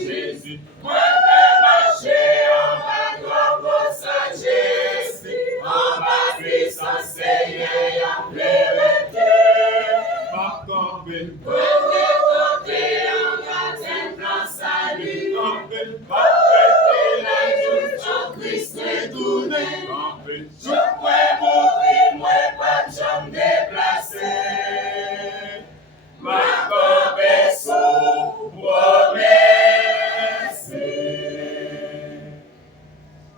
Jésus, moi vais marcher en bas de sa Jésus, en bas puissance Seigneur, en vérité. Pas camper, en baptême dans salut, pas péter la joute en Christ retourné. Je pourrais mourir, moi pas de jambe déplacée. Ma camper sous promesse.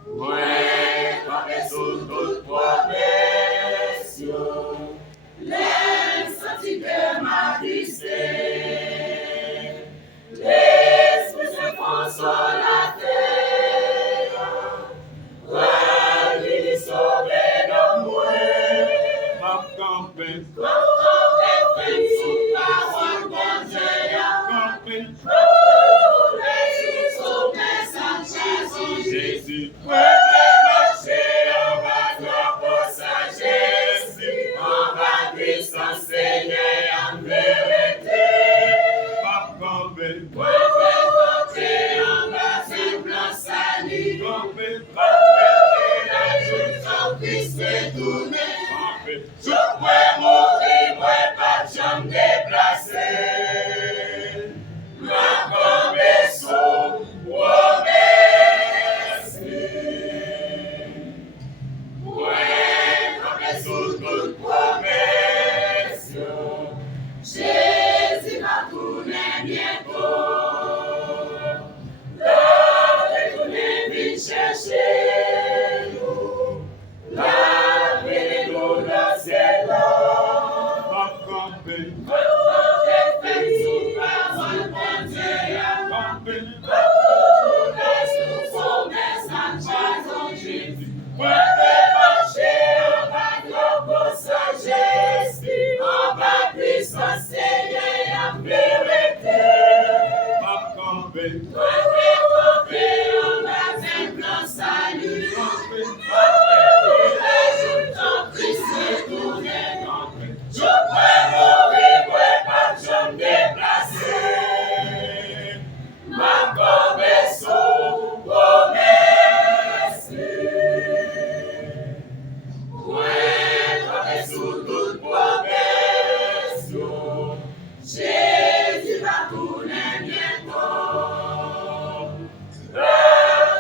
Ouais, camper sous toute promesse. Les sentis que ma vie c'est. L'esprit se consolateur. Ouais, il sauve de moi. Ma camper. Jésus, moi vais marcher en bas de sa Jésus, en bas puissance Seigneur, en vérité. Pas camper, moi vais camper en bas simple salut, pas péter la joute en Christ retourné. Je pourrais mourir, moi pas de jambe déplacée. Ma camper sous promesse. Ouais, camper sous toute promesse. Jésus va tourner bientôt. Là, retourner vite chercher nous. Là, venez-nous dans ciel. Pas camper. Moi vais marcher en bas de sa Jésus, en bas puissance Seigneur, en vérité. Pas camper. Moi vais camper en bas simple salut. Pas péter la joute en Christ retourné. Je pourrais mourir, moi pas de jambe déplacée. Ma camper sous promesse. Ouais, camper sous toute promesse. Jésus va tourner bientôt. Là,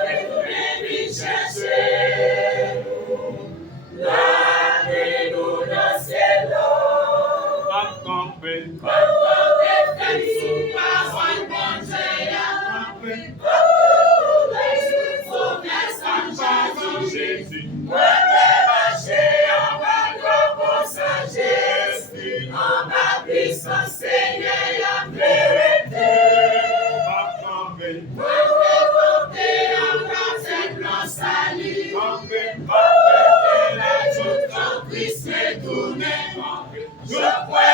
retournez vite chercher nous. Là, venez-nous dans ciel. Pas camper. Pas camper, sous parole bon Dieu. Jésus, moi vais marcher en bas de sa Jésus, en bas puissance Seigneur, en vérité. Pas camper. Moi vais camper en bas simple salut. Pas péter la joute en Christ retourné. Je pourrais